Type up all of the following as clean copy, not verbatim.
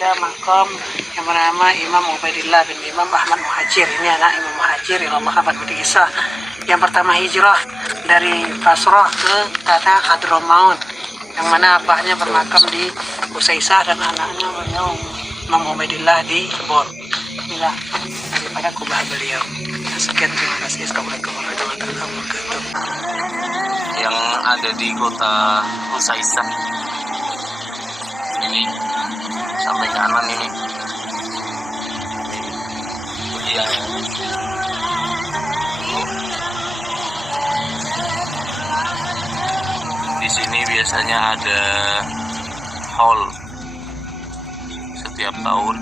ada makam yang bernama Imam Ubaidillah bin Imam Ahmad Muhajir. Ini anak Imam Muhajir ilallah Ahmad bin Isa yang pertama hijrah dari Basrah ke tanah Hadramaut, yang mana abahnya bermakam di Usaisah dan anaknya beliau Imam Ubaidillah di Kebon. Inilah daripada kubah beliau. Sekian, terima kasih. Assalamualaikum warahmatullahi wabarakatuh. Yang ada di kota Usaisah ini sampai kanan ini. Iya. Di sini biasanya ada haul setiap tahun.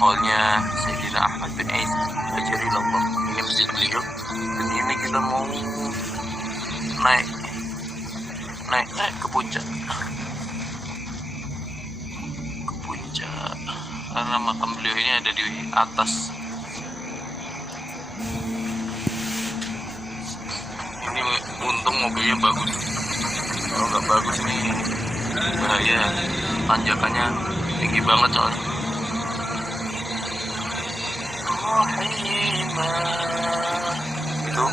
Haulnya Sayyidina Ahmad bin Isa Al-Muhajir. Ini masjid beliau. Dan ini kita mau naik ke puncak. Karena makam beliau ini ada di atas. Ini untung mobilnya bagus. Kalau nggak bagus ini bahaya. Tanjakannya tinggi banget soalnya. Itu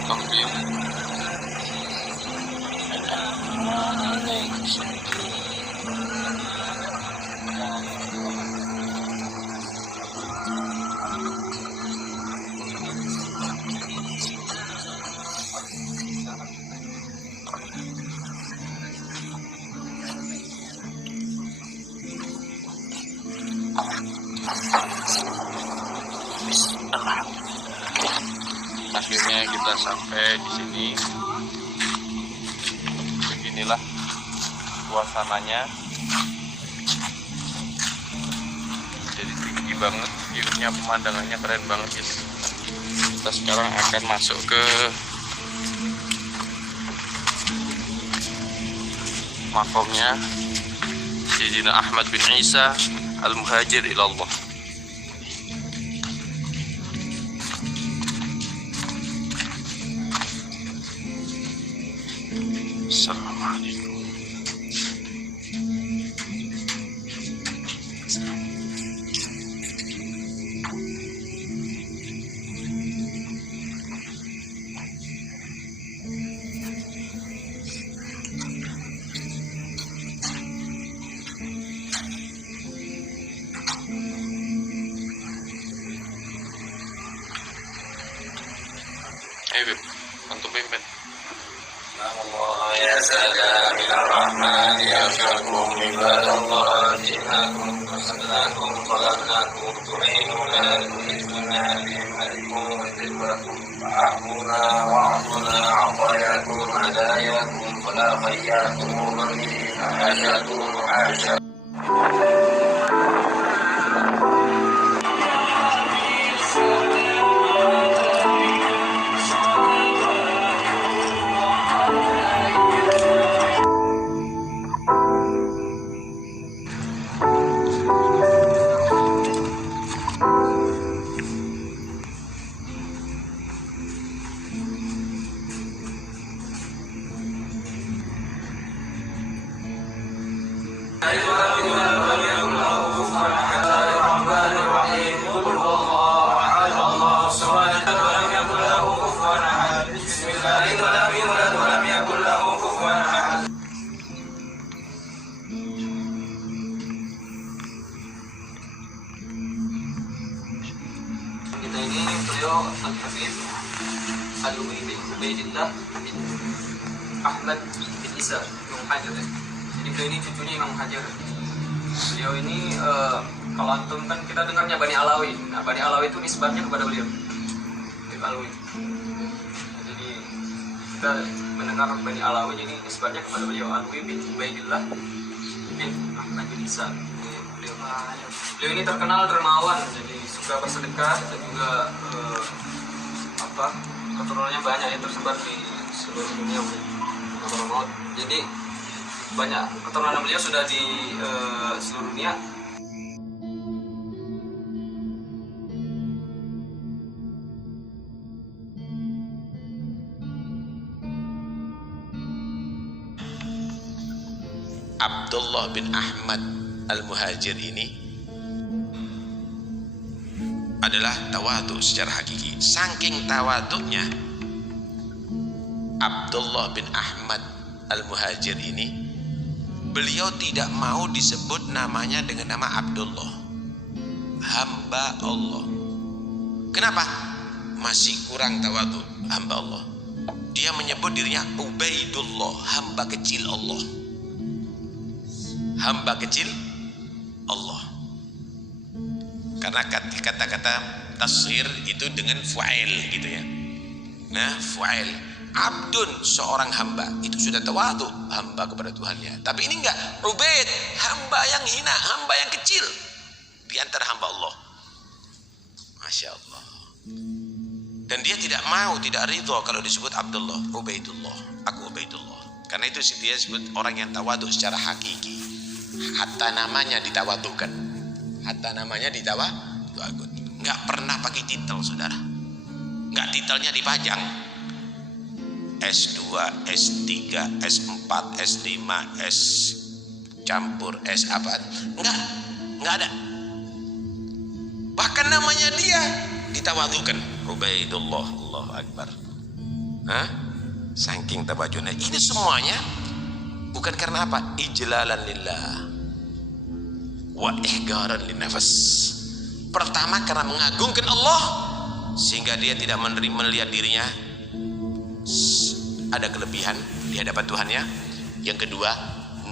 makam beliau. Akhirnya kita sampai di sini. Beginilah suasananya. Jadi tinggi banget, view-nya, pemandangannya keren banget guys. Kita sekarang akan masuk ke makamnya Sayyidina Ahmad bin Isa Al-Muhajir ilallah. Assalamualaikum. Ayo Beb, untuk pimpin. Ya salam ya rahman ya syakum ibadallah jinakum wasadnakum khalaqnakum tu'inuna tu'izuna bihimadikum wa tilwakum fa'ahmuna wa'afuna a'tayakum hadayakum fala khayyakum umarmina hasyakum hasyakum. Kita ini beliau Al-Habib Al-Ubaidillah bin Ahmad bin Isa Muhajir. Jadi beliau ini cucunya Imam Muhajir. Beliau ini kalau antum kan kita dengarnya Bani Alawi. Nah, Bani Alawi itu nisbatnya kepada beliau. Bani Alawi. Jadi kita mendengar Bani Alawi, jadi nisbatnya kepada beliau Alwi bin Ubaidillah bin Ahmad bin Isa. Beliau ini terkenal dermawan, jadi suka bersedekah dan juga keturunannya banyak yang tersebar di seluruh dunia. Jadi banyak keturunan beliau sudah di seluruh dunia. Abdullah bin Ahmad Al-Muhajir ini adalah tawadhu secara hakiki. Saking tawadhunya Abdullah bin Ahmad Al-Muhajir ini, beliau tidak mau disebut namanya dengan nama Abdullah, hamba Allah. Kenapa? Masih kurang tawadhu, hamba Allah. Dia menyebut dirinya Ubaidullah, hamba kecil Allah. Hamba kecil Allah. Karena kata-kata tasghir itu dengan fu'ail gitu ya. Nah, fu'ail. Abdun, seorang hamba, itu sudah tawadhu, hamba kepada Tuhannya. Tapi ini enggak, Ubaid, hamba yang hina, hamba yang kecil di antara hamba Allah. Masya Allah. Dan dia tidak mau, tidak ridho kalau disebut Abdullah, Ubaidullah, aku Ubaidullah. Karena itu dia disebut orang yang tawadhu secara hakiki. Hatta namanya ditawadhukan. Hatta namanya ditawadhukan. Enggak pernah pakai titel, saudara. Enggak, titelnya dipajang. S2, S3, S4, S5, S campur, S apa? Enggak ada. Bahkan namanya dia ditawadhukan, Ubaidullah, Allahu Akbar. Hah? Saking tawadhunya. Ini semuanya bukan karena apa? Ijlalan lillah wa ihgaran linnafas. Pertama karena mengagungkan Allah, sehingga dia tidak melihat dirinya ada kelebihan di hadapan Tuhannya. Yang kedua,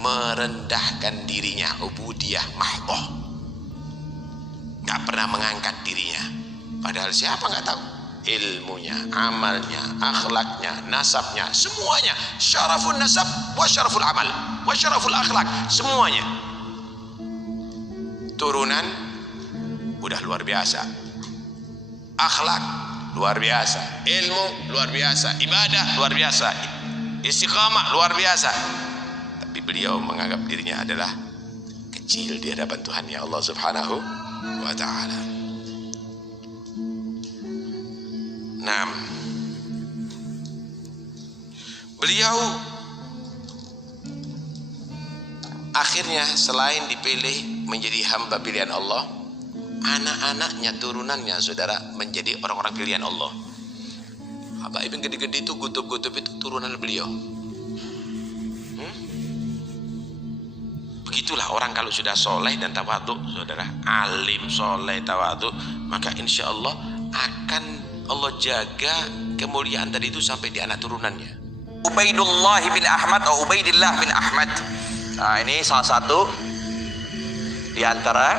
merendahkan dirinya, ubudiyah mahdhah. Nggak pernah mengangkat dirinya. Padahal siapa nggak tahu? Ilmunya, amalnya, akhlaknya, nasabnya, semuanya. Syarafun nasab wa syaraful amal wa syaraful akhlak, semuanya. Turunan udah luar biasa, akhlak luar biasa, ilmu luar biasa, ibadah luar biasa, istiqamah luar biasa. Tapi beliau menganggap dirinya adalah kecil di hadapan Tuhannya Allah Subhanahu wa ta'ala. Nah, beliau akhirnya selain dipilih menjadi hamba pilihan Allah, anak-anaknya, turunannya, saudara, menjadi orang-orang pilihan Allah. Habaib yang gede-gede itu, gutub-gutub itu turunan beliau. Begitulah orang kalau sudah soleh dan tawadhu, saudara, alim, soleh, tawadhu, maka insya Allah akan Allah jaga kemuliaan tadi itu sampai di anak turunannya. Ubaidullah bin Ahmad atau Ubaidillah bin Ahmad. Nah, ini salah satu di antara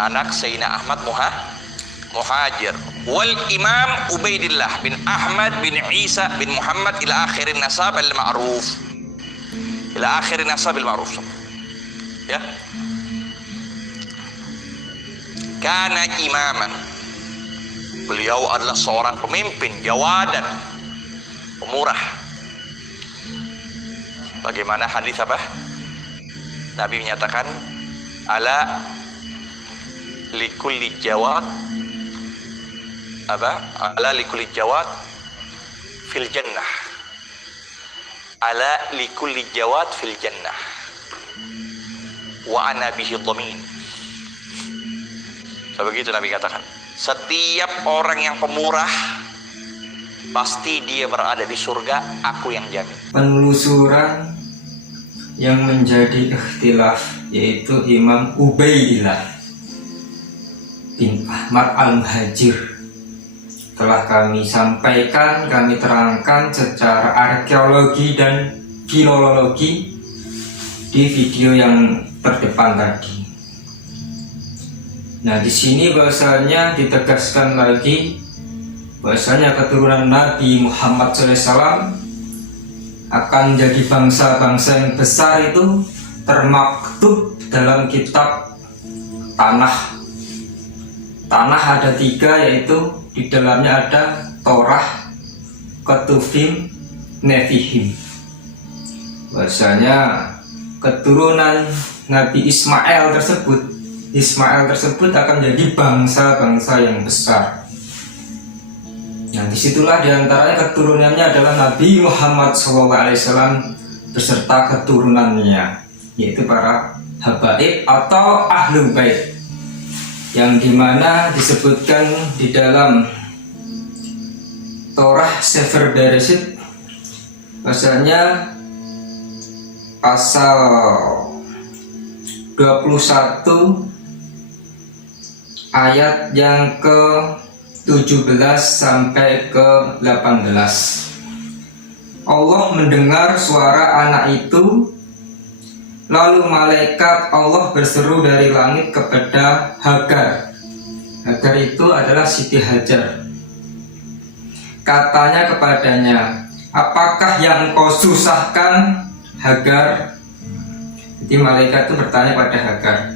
anak Sayyidina Ahmad Muhajir. Wal Imam Ubaidillah bin Ahmad bin Isa bin Muhammad ila akhirin nasab al-ma'ruf. Ila akhirin nasab al-ma'ruf. Ya. Kana imaman. Beliau adalah seorang pemimpin, jawadan, pemurah. Bagaimana hadis apa? Nabi menyatakan, ala likulli jawad apa? Ala likulli jawad fil jannah. Ala likulli jawad fil jannah. Wa ana bihi dhamin. Begitu Nabi katakan, setiap orang yang pemurah pasti dia berada di surga, aku yang jamin. Penelusuran yang menjadi ikhtilaf yaitu Imam Ubaidillah bin Ahmad Al-Muhajir telah kami sampaikan, kami terangkan secara arkeologi dan filologi di video yang terdepan tadi. Nah, di sini bahasanya ditegaskan lagi bahasanya keturunan Nabi Muhammad SAW akan jadi bangsa-bangsa yang besar itu termaktub dalam kitab Tanah. Tanah ada 3, yaitu di dalamnya ada Torah, Ketuvim, Nefihim. Bahasanya keturunan Nabi Ismail tersebut akan jadi bangsa-bangsa yang besar. Nah, disitulah diantaranya keturunannya adalah Nabi Muhammad SAW beserta keturunannya. yaitu para habaib atau ahlu bait, yang dimana disebutkan di dalam Torah Sefer Bereshit bahasanya pasal 21 ayat yang ke 17 sampai ke 18. Allah mendengar suara anak itu, lalu malaikat Allah berseru dari langit kepada Hagar. Hagar itu adalah Siti Hajar. Katanya kepadanya, apakah yang kau susahkan, Hagar? Jadi malaikat itu bertanya pada Hagar,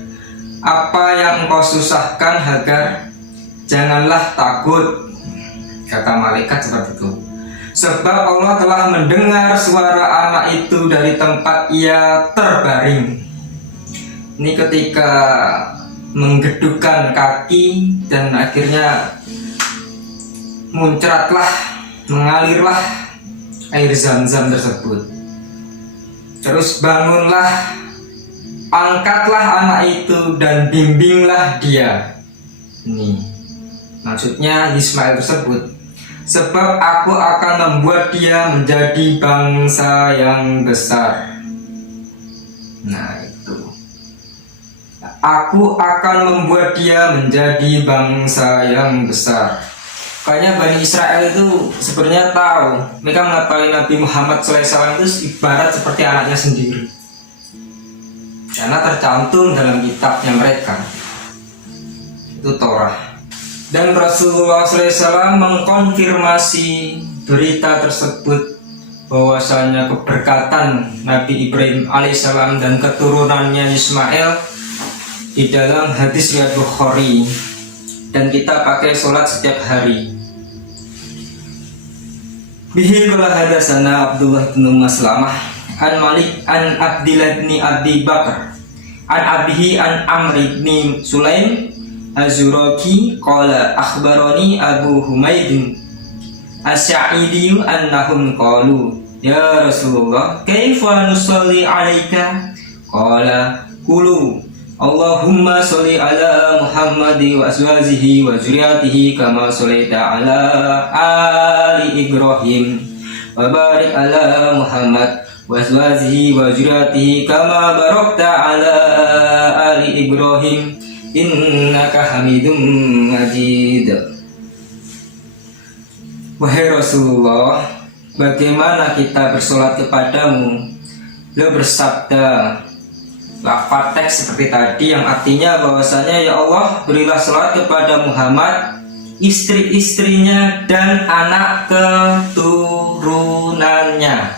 apa yang kau susahkan, Hagar? Janganlah takut, kata malaikat seperti itu. Sebab Allah telah mendengar suara anak itu dari tempat ia terbaring. Ini ketika menggedukkan kaki dan akhirnya muncratlah, mengalirlah air zam-zam tersebut. Terus bangunlah, angkatlah anak itu dan bimbinglah dia. Ini maksudnya Ismail tersebut. Sebab aku akan membuat dia menjadi bangsa yang besar. Nah itu, aku akan membuat dia menjadi bangsa yang besar. Kayaknya Bani Israel itu sebenarnya tahu, mereka mengetahui Nabi Muhammad SAW itu ibarat seperti anaknya sendiri, karena tercantum dalam kitabnya mereka, itu Torah. Dan Rasulullah SAW mengkonfirmasi berita tersebut, bahwasanya keberkatan Nabi Ibrahim alaihissalam dan keturunannya Ismail di dalam hadis riwayat Bukhari, dan kita pakai sholat setiap hari. Bihi qala hadatsana Abdullah bin Maslamah an Malik an Abdillah bin Abi Bakar an abihi an Amr bin Sulaim Az-Zuraki qala akhbarani Abu Humaid As-Sa'idi annahum qalu ya Rasulullah kaifa nusalli 'alaika qala qulu Allahumma sholli ala Muhammad wa azwajihi wa dzurriyyatihi kama shallaita ala ali Ibrahim wa barik ala Muhammad wa azwajihi wa dzurriyyatihi kama barakta ala ali Ibrahim innaka Hamidum Majid. Wahai Rasulullah, bagaimana kita bersolat kepadamu? Beliau bersabda, lafaz teks seperti tadi yang artinya bahwasanya ya Allah berilah salat kepada Muhammad, istri-istrinya dan anak keturunannya,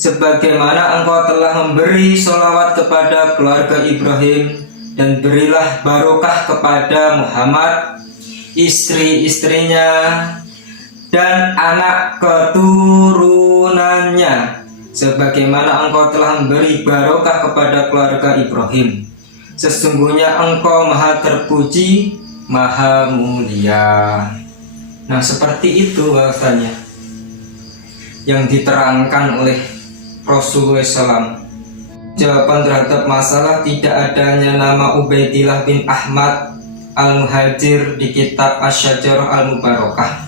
sebagaimana engkau telah memberi sholawat kepada keluarga Ibrahim, dan berilah barokah kepada Muhammad, istri-istrinya dan anak keturunannya, sebagaimana engkau telah memberi barokah kepada keluarga Ibrahim. Sesungguhnya engkau maha terpuji, maha mulia. Nah seperti itu bahasanya yang diterangkan oleh Rasulullah SAW. Jawaban terhadap masalah tidak adanya nama Ubaidillah bin Ahmad Al-Muhajir di kitab Asy-Syajarah Al-Mubarakah.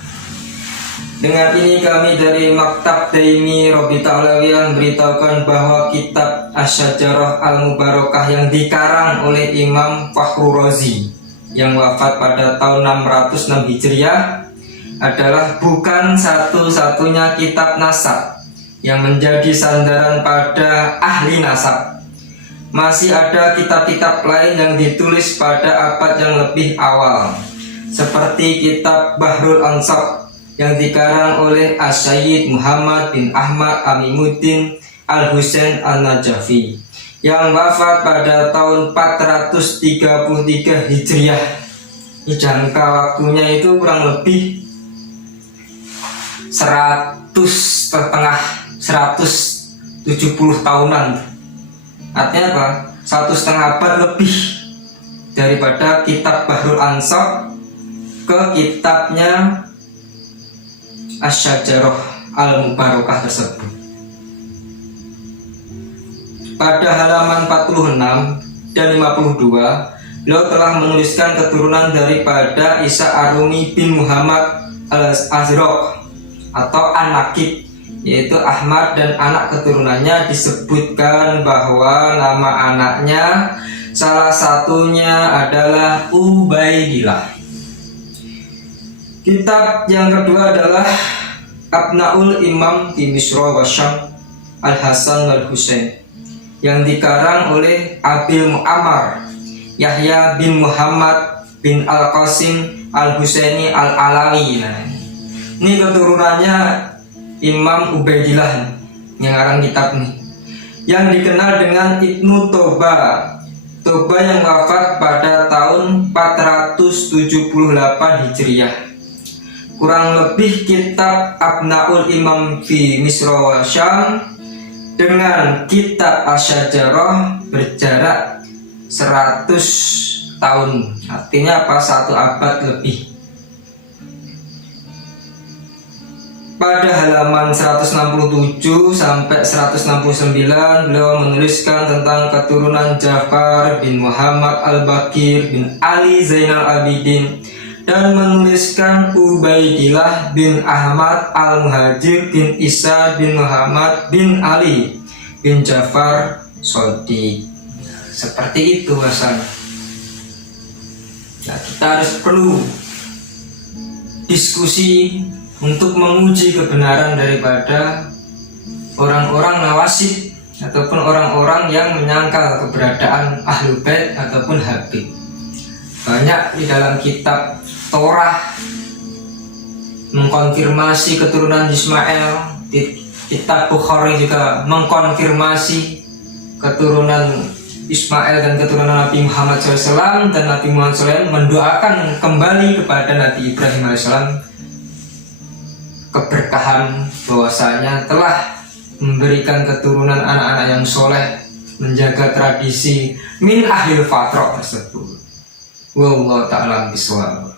Dengan ini kami dari Maktab Daimi Robita Alawiyah memberitahukan bahwa kitab Asy-Syajarah Al-Mubarakah yang dikarang oleh Imam Fakhrur Razi yang wafat pada tahun 606 Hijriah adalah bukan satu-satunya kitab nasab yang menjadi sandaran pada ahli nasab. Masih ada kitab-kitab lain yang ditulis pada abad yang lebih awal, seperti kitab Bahrul Ansab yang dikarang oleh As-Sayyid Muhammad bin Ahmad Amimuddin Al-Husain Al-Najafi yang wafat pada tahun 433 Hijriah. Jangka waktunya itu kurang lebih 170 tahunan. Artinya apa? 1,5 abad lebih daripada kitab Bahrul Ansab ke kitabnya Asy-Syajarah Al-Mubarakah tersebut. pada halaman 46 dan 52, beliau telah menuliskan keturunan daripada Isa Arumi bin Muhammad al-Azraq atau An-Nakib, yaitu Ahmad, dan anak keturunannya disebutkan bahwa nama anaknya salah satunya adalah Ubaidillah. Kitab yang kedua adalah Abnaul Imam di Misra wa Syam Al-Hasan wal Husain, yang dikarang oleh Abil Mu'ammar Yahya bin Muhammad bin Al-Qasim Al-Husaini Al-Alawi. Nah, ini keturunannya Imam Ubaidillah yang ngarang kitab nih, yang dikenal dengan Ibnu Toba yang wafat pada tahun 478 Hijriah. Kurang lebih kitab Abnaul Imam fi Misra wa Syam dengan kitab Asy-Syajarah berjarak 100 tahun, artinya apa, 1 abad lebih. Pada halaman 167 sampai 169 beliau menuliskan tentang keturunan Ja'far bin Muhammad Al-Bakir bin Ali Zainal Abidin, dan menuliskan Ubaidillah bin Ahmad Al-Muhajir bin Isa bin Muhammad bin Ali bin Ja'far Shodiq. Seperti itu asalnya. Nah, kita harus perlu diskusi untuk menguji kebenaran daripada orang-orang nawasib ataupun orang-orang yang menyangkal keberadaan Ahlul Bait ataupun Habib. Banyak di dalam kitab Torah mengkonfirmasi keturunan Ismail, di kitab Bukhari juga mengkonfirmasi keturunan Ismail dan keturunan Nabi Muhammad SAW, dan Nabi Muhammad SAW mendoakan kembali kepada Nabi Ibrahim AS keberkahan, bahwasanya telah memberikan keturunan anak-anak yang soleh, menjaga tradisi min ahlil fatrah tersebut. Wallahu ta'ala bisawab.